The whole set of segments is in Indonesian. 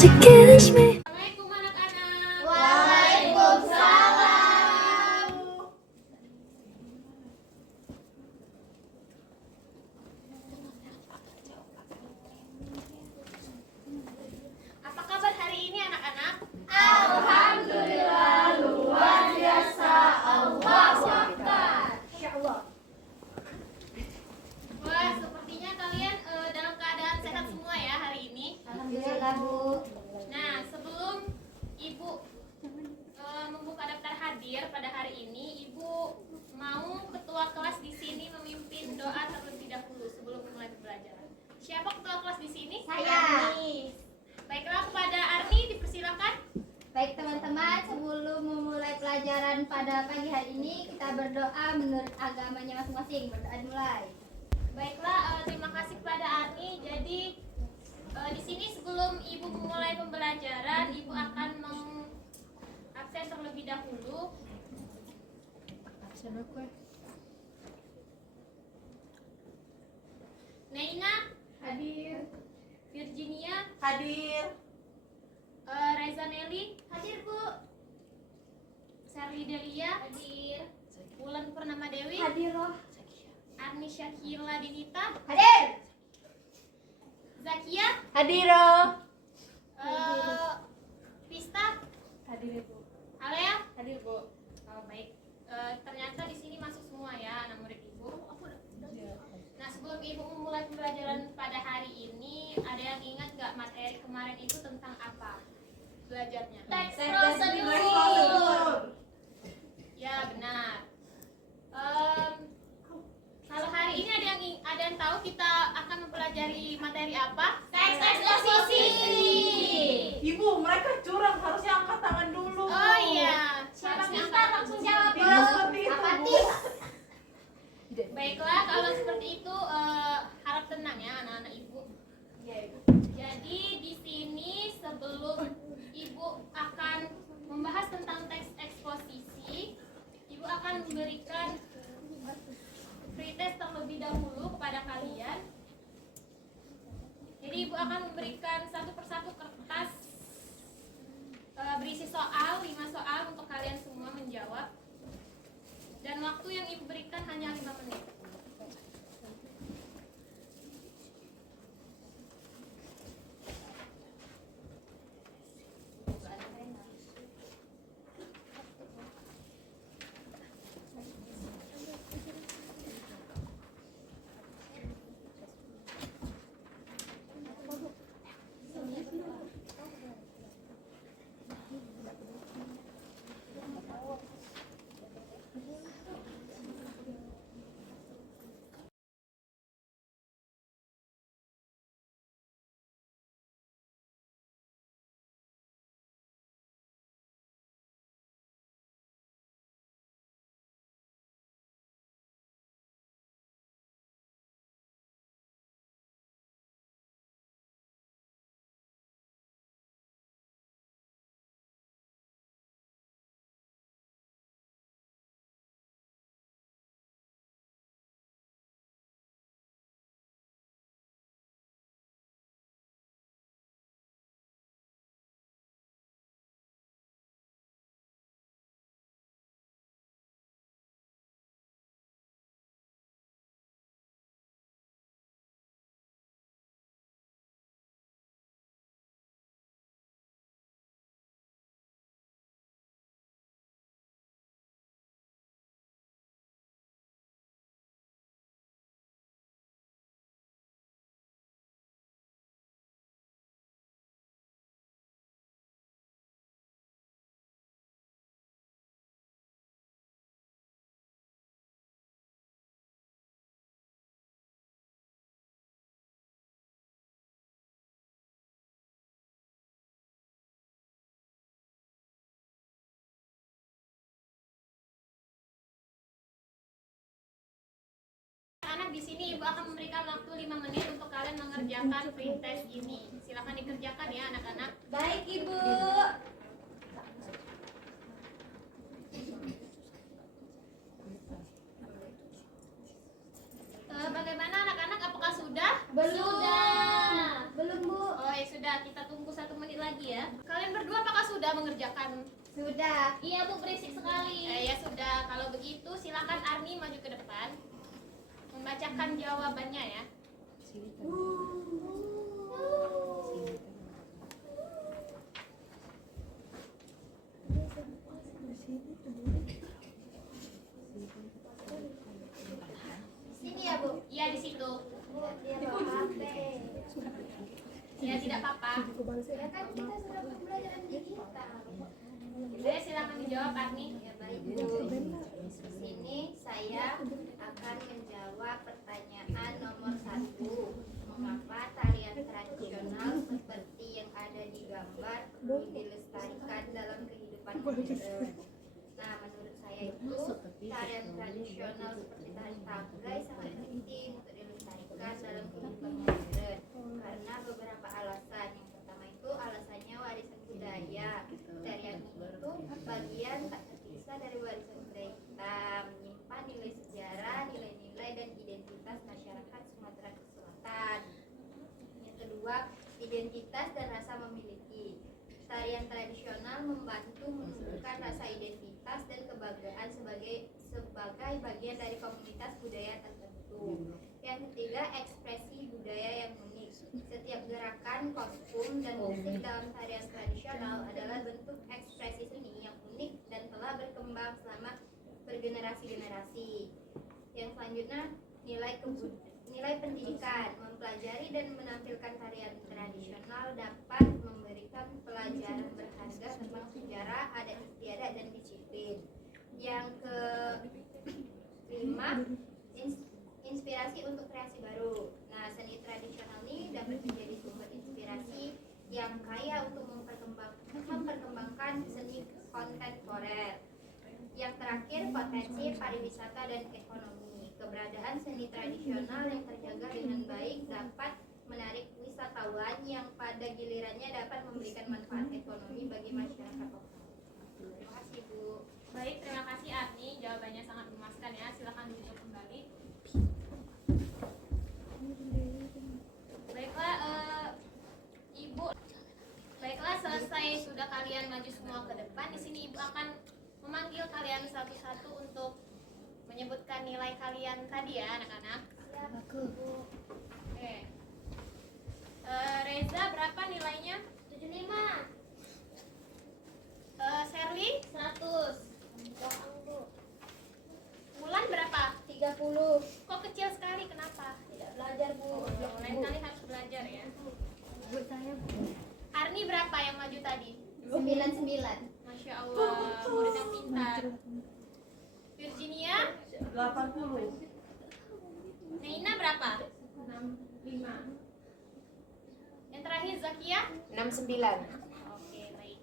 to kiss me. Assalamualaikum anak-anak. Waalaikumsalam. Apa kabar hari ini anak-anak? Alhamdulillah luar biasa. Allahu Akbar. Insyaallah. Wah, sepertinya kalian dalam keadaan sehat semua ya hari ini. Alhamdulillah, Bu. Nah, sebelum Ibu membuka daftar hadir pada hari ini, Ibu mau ketua kelas di sini memimpin doa terlebih dahulu sebelum mulai pembelajaran. Siapa ketua kelas di sini? Saya. Baiklah, kepada Arni dipersilakan. Baik teman-teman, sebelum memulai pelajaran pada pagi hari ini, kita berdoa menurut agamanya masing-masing. Berdoa dimulai. Baiklah, terima kasih kepada Arni. Jadi di sini sebelum Ibu memulai pembelajaran, Ibu akan mengabsen terlebih dahulu. Neina Hadir. Virginia, Hadir. Reza Nelly, Hadir, Bu. Sherly Delia, hadir. Wulan Purnama Dewi, Hadir, Roh. Arni Syakila Dinita, Hadir. Zakia, Hadiro. Pista, Hadir Bu. Alea. Hadir Bu. Oh, baik. Ternyata di sini masuk semua ya anak murid Ibu. Nah, sebelum Ibu memulai pembelajaran pada hari ini, ada yang ingat nggak materi kemarin itu tentang apa belajarnya? Teks prosedur. Ya, benar. Kalau hari ini ada yang tahu kita akan mempelajari materi apa? Teks eksposisi. Ibu, mereka curang, harusnya angkat tangan dulu. Oh iya, Siapa harusnya bisa langsung jawab, Bu? Tidak seperti itu, Apa Bu. tips? Baiklah, kalau seperti itu harap tenang ya anak-anak Ibu. Jadi di sini sebelum Ibu akan membahas tentang teks eksposisi, Ibu akan memberikan pretest terlebih dahulu kepada kalian. Jadi Ibu akan memberikan satu persatu kertas berisi soal, 5 soal untuk kalian semua menjawab. Dan waktu yang Ibu berikan hanya 5 menit. Anak di sini Ibu akan memberikan waktu 5 menit untuk kalian mengerjakan pretest ini. Silakan dikerjakan ya anak-anak. Baik, Ibu. Bagaimana anak-anak? Apakah sudah? Belum. Belum, Bu. Oh, ya sudah. sudah, kita tunggu 1 menit lagi ya. Kalian berdua apakah sudah mengerjakan? Sudah. Iya Bu, berisik sekali. Ya sudah, kalau begitu silakan Arni maju ke depan, membacakan jawabannya ya. Sini ya, Bu. Iya di situ. Dia bawa HP. Ya tidak apa-apa. Ya kan kita sudah pembelajaran digital. Saya silakan dijawab Arni. Ya baik, Bu. Di sini saya akan menjawab pertanyaan nomor 1. Mengapa tarian tradisional seperti yang ada di gambar perlu dilestarikan dalam kehidupan modern? Nah, menurut saya itu tarian tradisional seperti tari tanggai sangat penting untuk dilestarikan dalam kehidupan modern karena beberapa alasan. Yang pertama itu alasannya warisan budaya. Tarian itu bagian tak terpisah dari warisan budaya kita, menyimpan nilai sejarah, nilai-nilai dan identitas masyarakat Sumatera Selatan. Yang kedua, identitas dan rasa memiliki. Tarian tradisional membantu menumbuhkan rasa identitas dan kebanggaan sebagai bagian dari komunitas budaya tertentu. Yang ketiga, ekspresi budaya yang unik. Setiap gerakan, kostum, dan musik dalam tarian tradisional adalah bentuk ekspresi seni yang unik dan telah berkembang selama bergenerasi-generasi. Yang selanjutnya, nilai pendidikan. Mempelajari dan menampilkan tarian tradisional dapat memberikan pelajaran berharga tentang sejarah, adat istiadat, dan disiplin. Yang kelima, inspirasi untuk kreasi baru. Nah, seni tradisional ini dapat menjadi sumber inspirasi yang kaya untuk memperkembangkan seni kontemporer. Yang terakhir, potensi pariwisata dan ekonomi. Keberadaan seni tradisional yang terjaga dengan baik dapat menarik wisatawan yang pada gilirannya dapat memberikan manfaat ekonomi bagi masyarakat lokal. Terima kasih, Bu. Baik, terima kasih Arni, jawabannya sangat memuaskan ya. Silakan duduk kembali. Baiklah, Ibu. Baiklah, selesai sudah kalian maju semua ke depan. Di sini Ibu akan memanggil kalian satu-satu untuk menyebutkan nilai kalian tadi ya, anak-anak. Oke. Reza berapa nilainya? 75. Sherly 100. Wulan berapa? 30. Kok kecil sekali, kenapa? Tidak belajar, Bu. Lain kali harus belajar ya. Bu, saya Arni berapa yang maju tadi? 99. Masya Allah, murid yang pintar. Virginia 80. Neina berapa? 65. Yang terakhir Zakia 69. Oke, baik.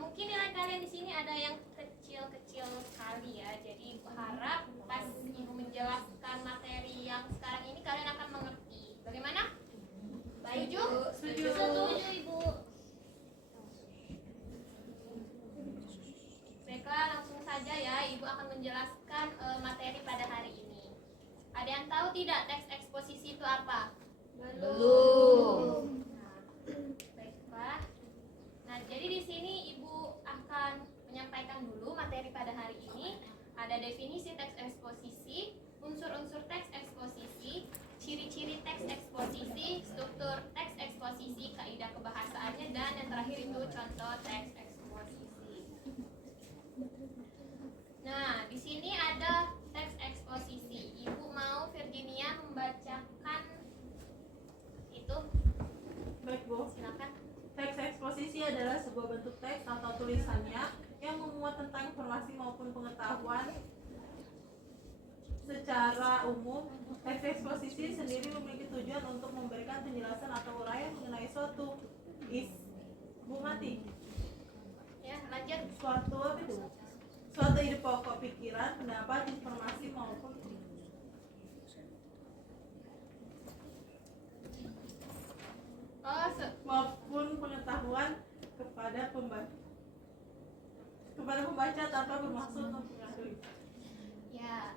Mungkin nilai kalian di sini ada yang kecil-kecil sekali ya. Jadi Ibu harap pas Ibu menjelaskan materi yang sekarang ini kalian akan mengerti. Bagaimana? Baik, Setuju? Bu. Setuju. Setuju, Ibu. Baiklah, langsung saja ya. Ibu akan menjelaskan materi pada hari ini. Ada yang tahu tidak teks eksposisi itu apa? Belum. Baiklah. Nah, jadi di sini Ibu akan menyampaikan dulu materi pada hari ini. Ada definisi teks eksposisi, unsur-unsur teks eksposisi, ciri-ciri teks eksposisi, struktur teks eksposisi, kaidah kebahasaannya, dan yang terakhir itu contoh teks eksposisi. Nah, di sini ada teks eksposisi. Ibu mau Virginia membacakan itu? Baik, Bu. Silakan. Teks eksposisi adalah sebuah bentuk teks atau tulisannya yang memuat tentang informasi maupun pengetahuan secara umum. Teks eksposisi sendiri memiliki tujuan untuk memberikan penjelasan atau uraian mengenai suatu Bu mati. Ya, lanjut. Suatu ide pokok pikiran, pendapat, informasi maupun pengetahuan kepada pembaca tanpa bermaksud mempengaruhi. Ya,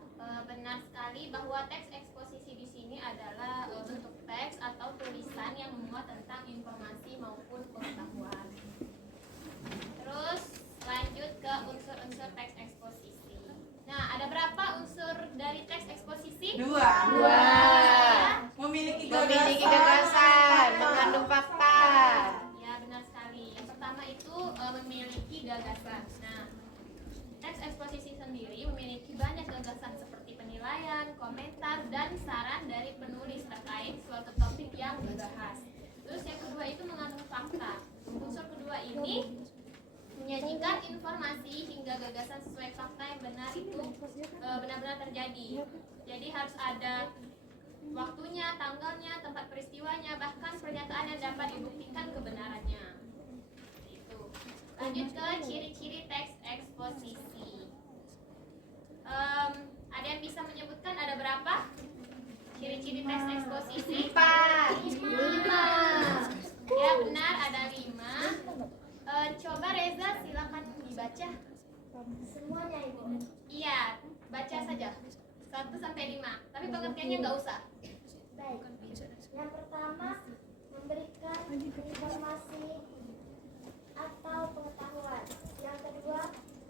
benar sekali bahwa teks eksposisi di sini adalah bentuk teks atau tulisan yang memuat gagasan. Nah, teks eksposisi sendiri memiliki banyak gagasan seperti penilaian, komentar, dan saran dari penulis terkait suatu topik yang dibahas. Terus yang kedua itu mengandung fakta. Unsur kedua ini menyajikan informasi hingga gagasan sesuai fakta yang benar itu benar-benar terjadi. Jadi harus ada waktunya, tanggalnya, tempat peristiwanya, bahkan pernyataan yang dapat dibuktikan kebenarannya. Itu. Lanjut ke ciri-ciri teks eksposisi. Ada yang bisa menyebutkan ada berapa ciri-ciri teks eksposisi? 5. Ya benar, ada 5. Coba Reza silakan dibaca. Semuanya Ibu. Iya, baca saja 1 sampai 5. Tapi pengertiannya nggak usah. Baik. Yang pertama, memberikan informasi atau pengetahuan. Yang kedua,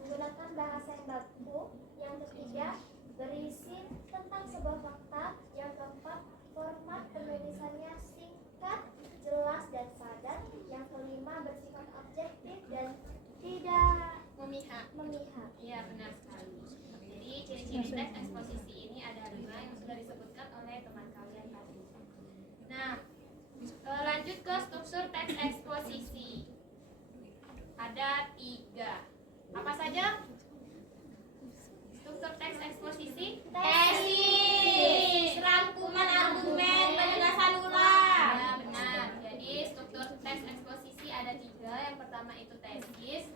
menggunakan bahasa yang baku. Yang ketiga, berisi tentang sebuah fakta. Yang keempat, format penulisannya singkat, jelas, dan padat. Yang kelima, bersifat objektif dan tidak Memihak. memihak. Iya, benar sekali. Jadi ciri-ciri teks eksposisi ini ada 5 yang sudah disebutkan oleh teman kalian tadi. Nah, lanjut ke struktur teks eksposisi. Ada 3. Apa saja? Struktur teks eksposisi? Tesis, rangkuman argumen, penegasan ulang. Ya, benar. Jadi struktur teks eksposisi ada 3. Yang pertama itu tesis.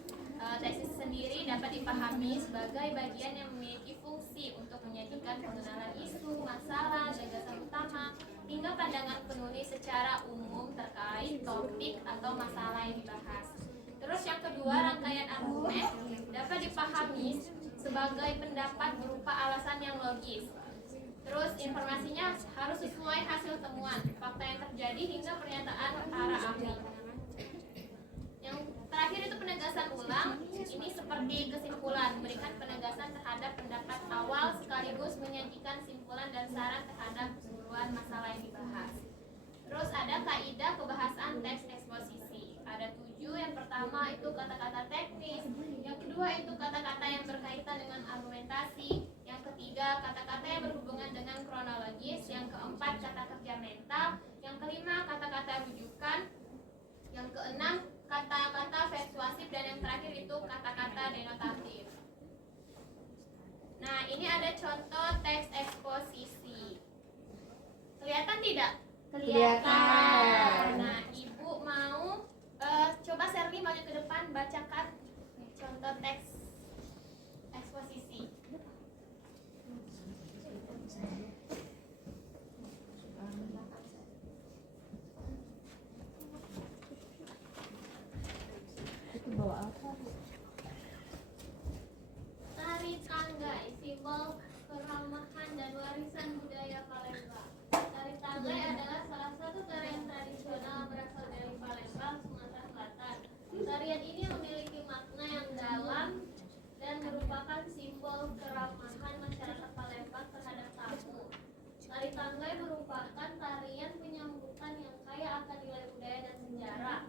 Tesis sendiri dapat dipahami sebagai bagian yang memiliki fungsi untuk menyajikan pengenalan isu, masalah, gagasan utama, hingga pandangan penulis secara umum terkait topik atau masalah yang dibahas. Terus yang kedua, rangkaian argumen dapat dipahami sebagai pendapat berupa alasan yang logis. Terus informasinya harus sesuai hasil temuan, fakta yang terjadi hingga pernyataan para ahli. Yang terakhir itu penegasan ulang. Ini seperti kesimpulan, memberikan penegasan terhadap pendapat awal sekaligus menyajikan simpulan dan saran terhadap keseluruhan masalah yang dibahas. Terus ada kaidah pembahasan teks eksposisi. Ada 7. Yang pertama itu kata-kata teknis. Yang kedua itu kata-kata yang berkaitan dengan argumentasi. Yang ketiga kata-kata yang berhubungan dengan kronologis. Yang keempat kata kerja mental. Yang kelima kata-kata rujukan. Yang keenam kata-kata persuasif, dan yang terakhir itu kata-kata denotatif. Nah, ini ada contoh teks eksposisi. Kelihatan tidak? Kelihatan. Nah, Ibu mau coba Serli maju ke depan bacakan contoh teks eksposisi. Tari Tanggai, simbol keramahan dan warisan budaya Palembang. Tari Tanggai adalah salah satu tarian tradisional berasal dari Palembang, Sumatera Selatan. Tarian ini memiliki makna yang dalam dan merupakan simbol keramahan masyarakat Palembang terhadap tamu. Tari Tanggai merupakan tarian penyambutan yang kaya akan nilai budaya dan sejarah,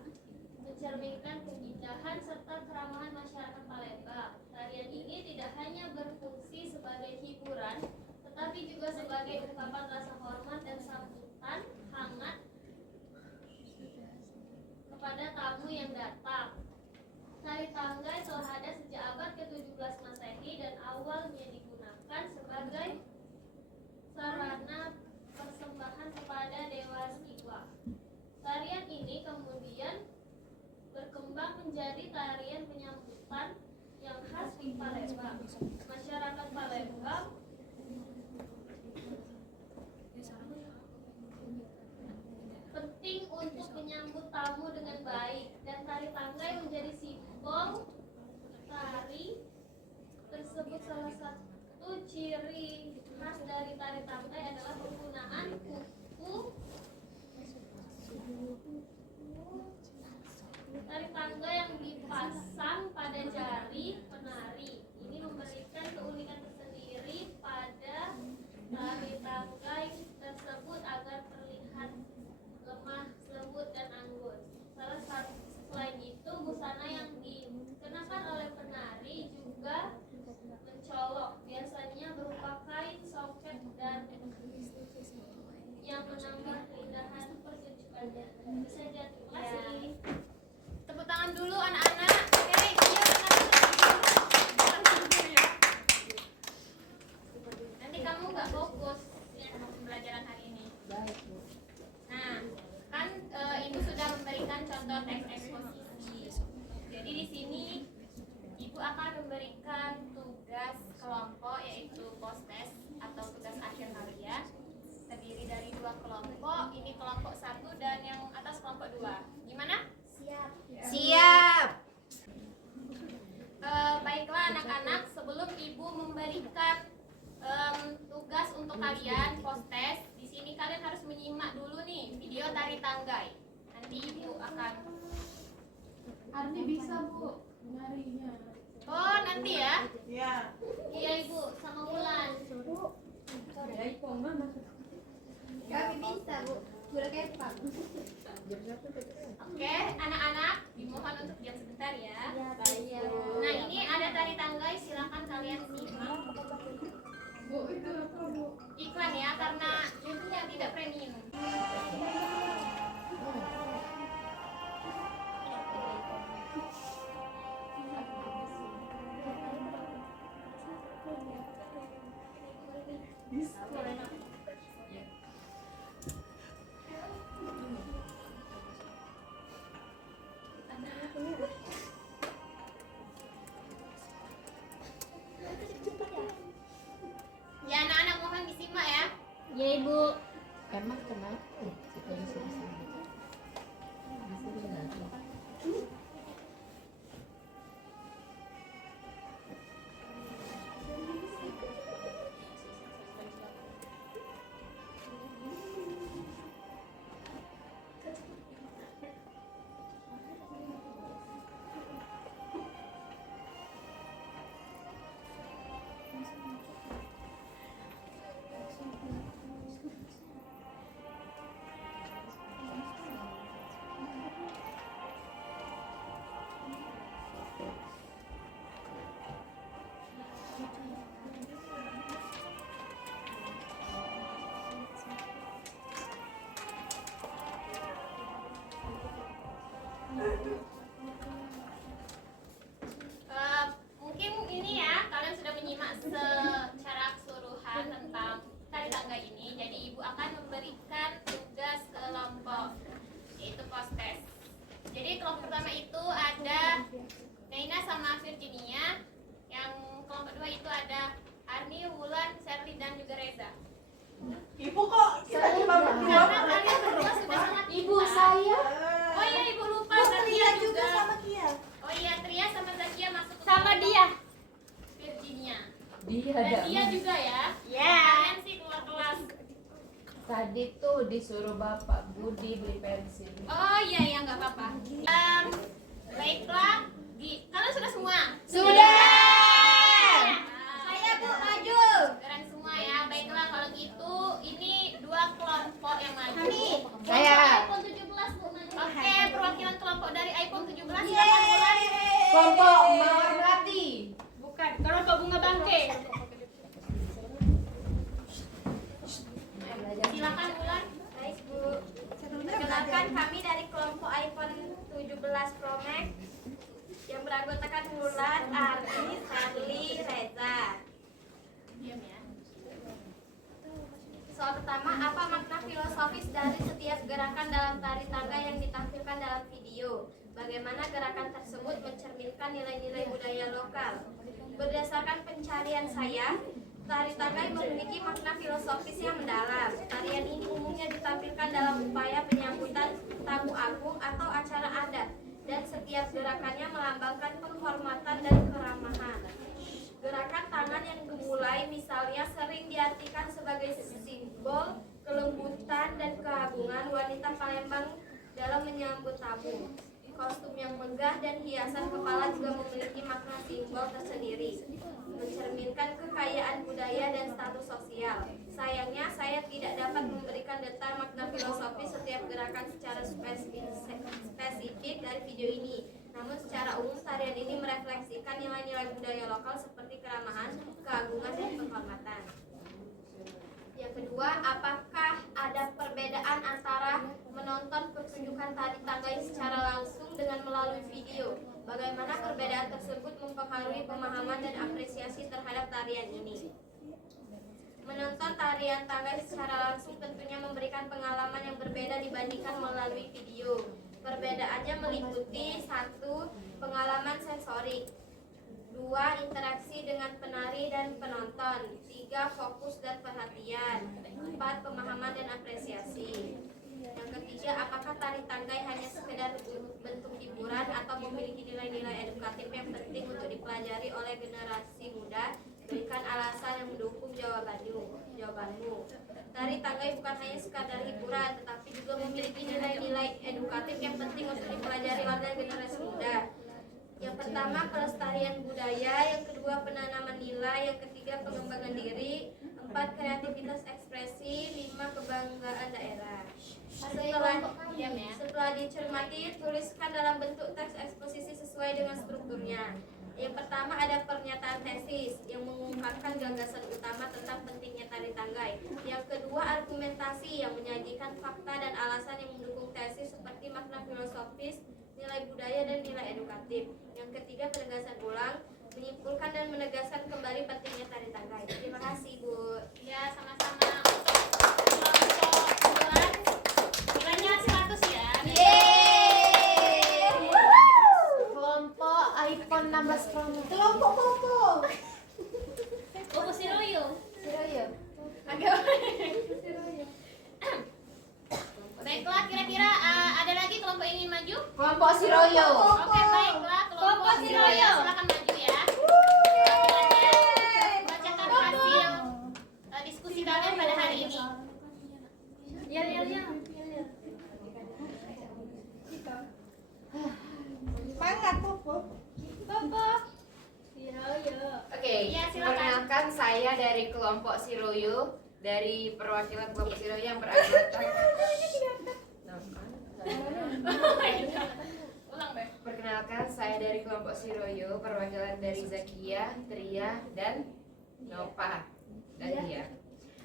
mencerminkan keindahan serta keramahan masyarakat Palembang. Tarian ini tidak hanya berfungsi sebagai hiburan, tetapi juga sebagai ungkapan rasa hormat dan sambutan hangat kepada tamu yang datang. Tari Tanggai telah ada sejak abad ke-17 Masehi dan awalnya digunakan sebagai sarana persembahan kepada dewa Siwa. Tarian ini kemudian berkembang menjadi tarian penyambutan yang khas di Palembang. Masyarakat Palembang penting untuk menyambut tamu dengan baik, dan tari Tanggai menjadi simbol tari tersebut. Salah satu ciri khas dari tari Tanggai adalah penggunaan kuku. Tari Tanggai yang dipasang pada jari penari ini memberikan keunikan tersendiri pada tari Tanggai tersebut agar terlihat lemah, lembut, dan anggun. Selain itu, busana yang dikenakan Jadi di sini Ibu akan memberikan tugas kelompok yaitu postes atau tugas akhir kalian. Terdiri dari 2 kelompok. Ini kelompok 1 dan yang atas kelompok 2. Gimana? Siap. Baiklah anak-anak, sebelum Ibu memberikan tugas untuk kalian postes, di sini kalian harus menyimak dulu nih video tari tanggai. Nanti Ibu akan Arni bisa Bu nyarinya. Oh, nanti ya? Iya. Iya Ibu, sama Wulan. Kami bisa, Bu. Gula kepang. Oke, anak-anak, dimohon untuk diam sebentar ya. Iya. Nah, ini ada tari tanggai, silakan kalian simak. Bu itu apa Bu? Iklan ya, karena YouTube yang tidak premium. Ya anak-anak mohon disimak ya. Ya, Ibu. Emang kenapa kita bisa di sini? Bisa dengar. Mungkin ini ya, kalian sudah menyimak secara keseluruhan tentang tari tangga ini. Jadi Ibu akan memberikan tugas kelompok, yaitu postes. Jadi kelompok pertama itu ada Naina sama Virginia. Yang kelompok 2 itu ada Arni, Wulan, Serli, dan juga Reza. Ibu kok kita cuma berdua? Karena kalian berdua sudah sangat Ibu pintar. saya. Oh iya Ibu lupa, Oh, Zakia Tria juga sama Kia. Oh iya, Tria sama Zakia masuk ke Sama kelompok dia. Virginia. Dia Dan ada. dia juga ya. Ya. Kalian sih keluar kelas. Tadi tuh disuruh Bapak Budi beli pensil. Oh iya ya nggak apa-apa. Baiklah, kalian sudah semua? Sudah. Nah, Saya, Bu, maju. keren semua ya. Baiklah kalau gitu ini 2 kelompok yang maju. Saya. iPhone 17 Bu maju. Oke, perwakilan kelompok dari iPhone 17 silakan mulai. Kelompok Mawar Melati. Bukan, kelompok bunga bangke. Silakan mulai. Baik, Bu. Perkenalkan kami dari kelompok iPhone 17 Pro Max yang beranggotakan Wulan, Arni, Serli, Reza. Diam ya. Soal pertama, apa makna filosofis dari setiap gerakan dalam tari tangga yang ditampilkan dalam video? Bagaimana gerakan tersebut mencerminkan nilai-nilai budaya lokal? Berdasarkan pencarian saya, tari tangga memiliki makna filosofis yang mendalam. Tarian ini umumnya ditampilkan dalam upaya penyambutan tamu agung atau acara adat, dan setiap gerakannya melambangkan penghormatan dan keramahan. Gerakan tangan yang dimulai misalnya sering diartikan sebagai simbol kelembutan dan keagungan wanita Palembang dalam menyambut tamu. Kostum yang megah dan hiasan kepala juga memiliki makna simbol tersendiri, mencerminkan kekayaan budaya dan status sosial. Sayangnya, saya tidak dapat memberikan detail makna filosofis setiap gerakan secara spesifik dari video ini. Namun secara umum tarian ini merefleksikan nilai-nilai budaya lokal seperti keramahan, keagungan, dan penghormatan. Yang kedua, apakah ada perbedaan antara menonton pertunjukan tari tanggai secara langsung dengan melalui video? Bagaimana perbedaan tersebut mempengaruhi pemahaman dan apresiasi terhadap tarian ini? Menonton tarian tanggai secara langsung tentunya memberikan pengalaman yang berbeda dibandingkan melalui video. Perbedaannya meliputi 1. Pengalaman sensorik, 2. Interaksi dengan penari dan penonton, 3. Fokus dan perhatian, 4. Pemahaman dan apresiasi. Yang ketiga, apakah tari tanggai hanya sekedar bentuk hiburan atau memiliki nilai-nilai edukatif yang penting untuk dipelajari oleh generasi muda? Berikan alasan yang mendukung jawabanmu. Tari tanggai bukan hanya sekadar hiburan, tetapi juga memiliki nilai-nilai edukatif yang penting untuk dipelajari oleh generasi muda. Yang pertama, kelestarian budaya. Yang kedua, penanaman nilai. Yang ketiga, pengembangan diri. 4. Kreativitas ekspresi. 5. Kebanggaan daerah. Setelah dicermati, tuliskan dalam bentuk teks eksposisi sesuai dengan strukturnya. Yang pertama ada pernyataan tesis yang mengungkapkan gagasan utama tentang pentingnya tari tanggai. Yang kedua, argumentasi yang menyajikan fakta dan alasan yang mendukung tesis seperti makna filosofis, nilai budaya, dan nilai edukatif. Yang ketiga, penegasan ulang, menyimpulkan dan menegaskan kembali pentingnya tari tanggai. Terima kasih, Bu. Ya, sama-sama. Kelompok bulan nilainya 100 ya. Kelompok iPhone 16 Pro Max. Buku Siroyo. Agak Baiklah, kira-kira ada lagi kelompok yang ingin maju? Kelompok Siroyo. Oke, baiklah, kelompok Siroyo silakan maju ya. Bacakan hasil diskusi kalian pada hari ini. Ya. Semangat, Popo. Oke, Iya, silakan. perkenalkan saya dari kelompok Siroyo, dari perwakilan kelompok Siroyo yang beranggotakan. Ulang, Beb. Perkenalkan saya dari kelompok Siroyo, perwakilan dari Zakia, Tria, dan Nova dan Dia.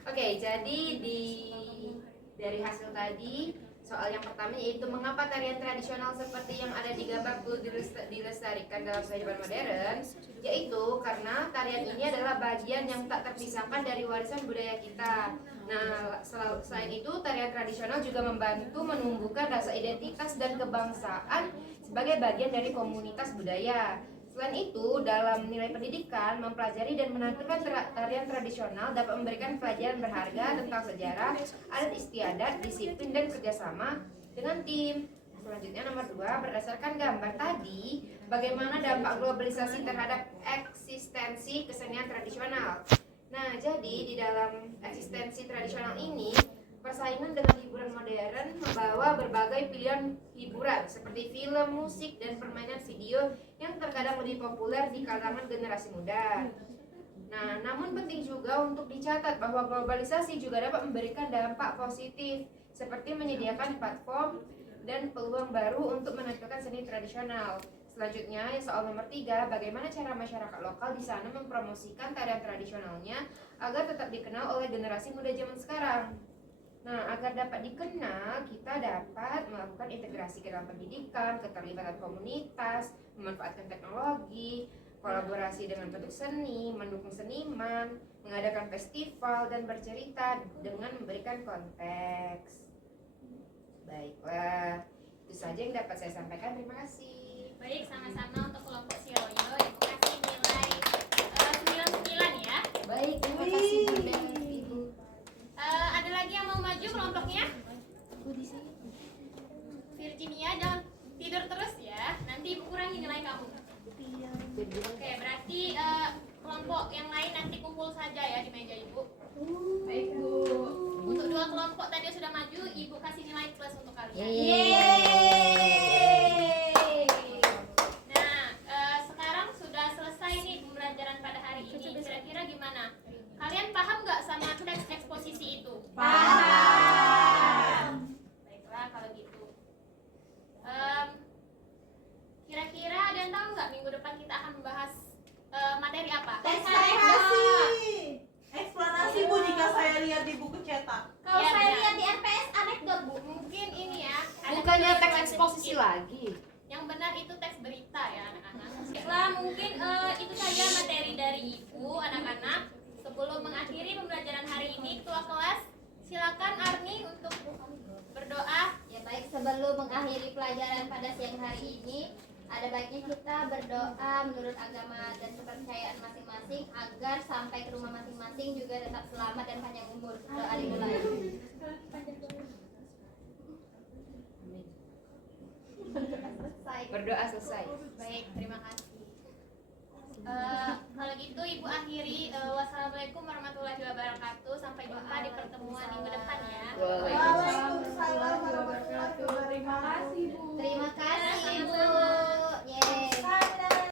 Oke, jadi dari hasil tadi, soal yang pertama yaitu mengapa tarian tradisional seperti yang ada di gambar perlu dilestarikan dalam kehidupan modern, yaitu karena tarian ini adalah bagian yang tak terpisahkan dari warisan budaya kita. Nah, selain itu tarian tradisional juga membantu menumbuhkan rasa identitas dan kebangsaan sebagai bagian dari komunitas budaya. Selain itu, dalam nilai pendidikan, mempelajari dan menampilkan tarian tradisional dapat memberikan pelajaran berharga tentang sejarah, adat istiadat, disiplin, dan kerjasama dengan tim. Selanjutnya nomor 2, berdasarkan gambar tadi, bagaimana dampak globalisasi terhadap eksistensi kesenian tradisional. Nah, jadi di dalam eksistensi tradisional ini, persaingan dengan hiburan modern membawa berbagai pilihan hiburan seperti film, musik, dan permainan video yang terkadang lebih populer di kalangan generasi muda. Nah, namun penting juga untuk dicatat bahwa globalisasi juga dapat memberikan dampak positif seperti menyediakan platform dan peluang baru untuk menampilkan seni tradisional. Selanjutnya, soal nomor 3, bagaimana cara masyarakat lokal di sana mempromosikan tarian tradisionalnya agar tetap dikenal oleh generasi muda zaman sekarang. Nah, agar dapat dikenal, kita dapat melakukan integrasi ke dalam pendidikan, keterlibatan komunitas, memanfaatkan teknologi, kolaborasi dengan bentuk seni, mendukung seniman, mengadakan festival, dan bercerita dengan memberikan konteks. Baiklah, itu saja yang dapat saya sampaikan. Terima kasih. Baik, sama-sama untuk kelompok Siroyo yang kasih nilai 99 ya. Baik, terima kasih Bunda dan Ibu. Ada lagi yang mau maju kelompoknya? Virginia, jangan tidur terus ya. Nanti Ibu kurangi nilai kamu. Oke, berarti kelompok yang lain nanti kumpul saja ya di meja Ibu. Baik, Bu. Untuk 2 kelompok tadi yang sudah maju, Ibu kasih nilai plus untuk kalian. Nah, sekarang sudah selesai nih pembelajaran pada hari ini. Kira-kira gimana? Kalian paham nggak sama teks eksposisi itu? Paham. Baiklah kalau gitu. Kira-kira ada yang tahu nggak minggu depan kita akan membahas materi apa? Eksplanasi Bu jika saya lihat di buku cetak. Kalau Iya, saya benar. lihat di RPS anekdot, Bu. Mungkin ini ya. ada Bukannya video teks yang eksposisi sedikit. lagi. Yang benar itu teks berita ya anak-anak. Baiklah, mungkin itu saja materi dari Ibu anak-anak. Sebelum mengakhiri pembelajaran hari ini, ketua kelas Silakan Arni untuk berdoa. Ya baik, sebelum mengakhiri pelajaran pada siang hari ini, ada baiknya kita berdoa menurut agama dan kepercayaan masing-masing agar sampai ke rumah masing-masing juga tetap selamat dan panjang umur. Doa dimulai. Selesai. Berdoa selesai. Baik, terima kasih. Kalau gitu Ibu akhiri. Wassalamualaikum warahmatullahi wabarakatuh. Sampai jumpa di pertemuan